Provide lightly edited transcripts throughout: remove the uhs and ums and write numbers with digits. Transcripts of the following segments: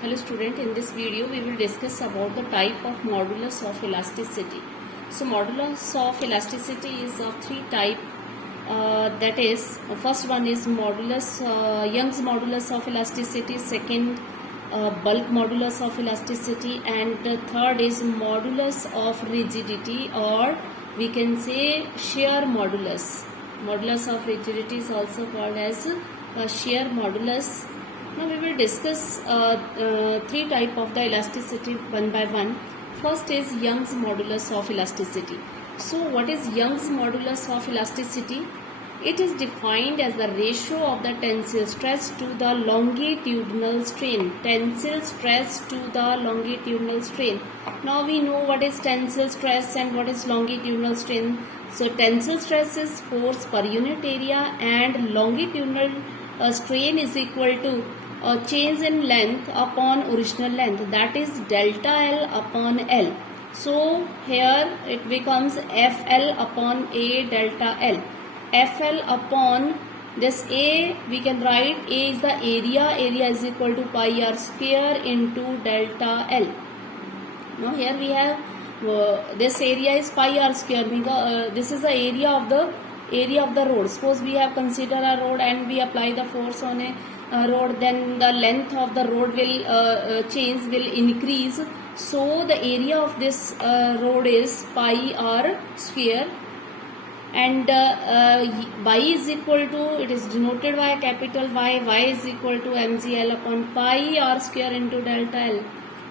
Hello student, in this video we will discuss about the type of modulus of elasticity. So modulus of elasticity is of three type. That is, first one is modulus, Young's modulus of elasticity, second bulk modulus of elasticity, and the third is modulus of rigidity, or we can say shear modulus. Modulus of rigidity is also called as shear modulus. Now we will discuss three type of the elasticity one by one. First is Young's modulus of elasticity. So what is Young's modulus of elasticity? It is defined as the ratio of the tensile stress to the longitudinal strain. Tensile stress to the longitudinal strain. Now we know what is tensile stress and what is longitudinal strain. So tensile stress is force per unit area, and longitudinal strain is equal to change in length upon original length, that is delta L upon L. So here it becomes FL upon A delta L. FL upon this A, we can write A is the area is equal to pi r square into delta L. Now here we have this area is pi r square, this is the area of the road. Suppose we have considered a road and we apply the force on a road, then the length of the road will increase. So the area of this road is pi r square, and y is equal to, it is denoted by a capital Y is equal to mgl upon pi r square into delta L.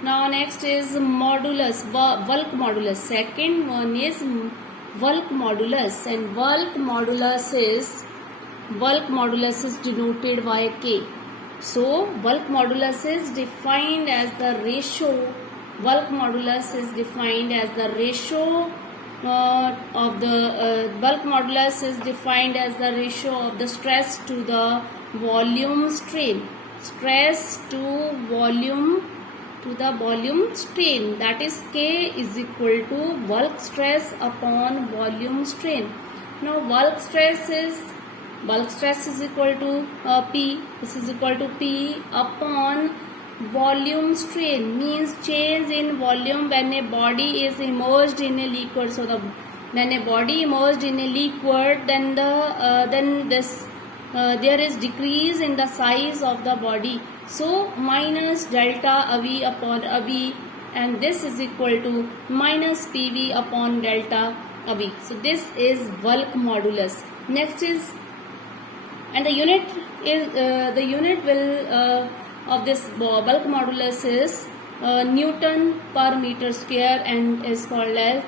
Now next is modulus, bulk modulus. Second one is bulk modulus, and bulk modulus is denoted by K. So bulk modulus is defined as the ratio. Bulk modulus is defined as the ratio of the bulk modulus is defined as the ratio of the stress to the volume strain. Stress to the volume strain, that is K is equal to bulk stress upon volume strain. Now bulk stress is equal to P. This is equal to P upon volume strain, means change in volume when a body is immersed in a liquid. So when a body immersed in a liquid, then there is decrease in the size of the body. So minus delta V upon V, and this is equal to minus PV upon delta V. So this is bulk modulus. Next is, and the unit of this bulk modulus is Newton per meter square, and is called as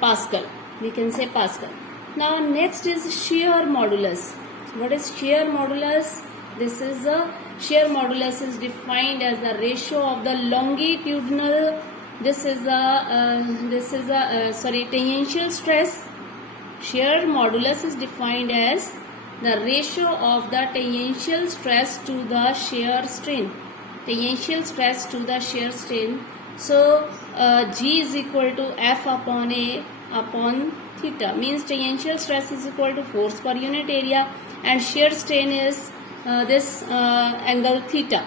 Pascal. We can say Pascal. Now next is shear modulus. What is shear modulus? This is a shear modulus is defined as the ratio of the longitudinal. Tangential stress. Shear modulus is defined as the ratio of the tangential stress to the shear strain. Tangential stress to the shear strain. So G is equal to F upon A upon theta, means tangential stress is equal to force per unit area, and shear strain is this angle theta.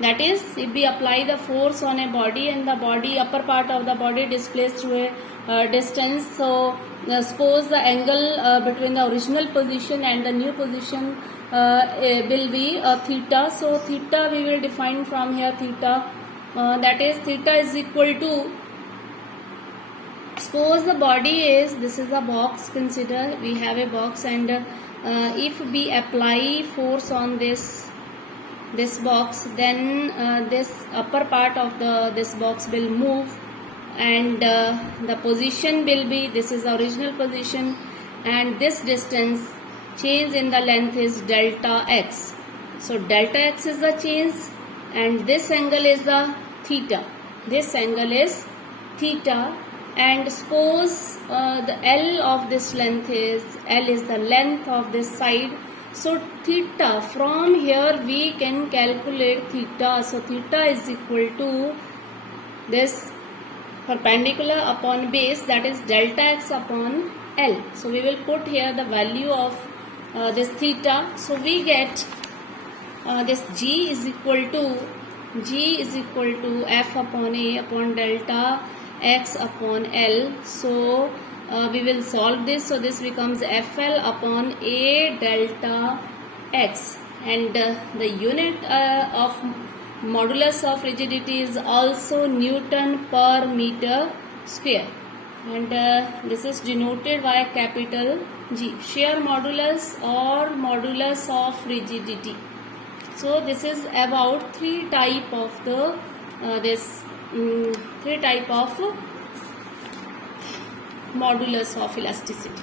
That is, if we apply the force on a body and the body, upper part of the body displaced through a distance, so suppose the angle between the original position and the new position will be theta. So theta we will define from here, theta, that is theta is equal to, suppose the body is, this is a box, consider we have a box, and if we apply force on this box, then this upper part of this box will move, and the position will be, this is the original position, and this distance change in the length is delta x. So delta x is the change, and this angle is the theta. This angle is theta, and suppose the L of this length is, L is the length of this side. So theta, from here we can calculate theta. So theta is equal to this perpendicular upon base, that is delta x upon L. So we will put here the value of this theta. So we get this G is equal to G is equal to F upon A upon delta X upon L. So we will solve this. So this becomes FL upon A delta X, and the unit of modulus of rigidity is also Newton per meter square, and this is denoted by capital G, shear modulus or modulus of rigidity. So this is about three type of the three type of modulus of elasticity.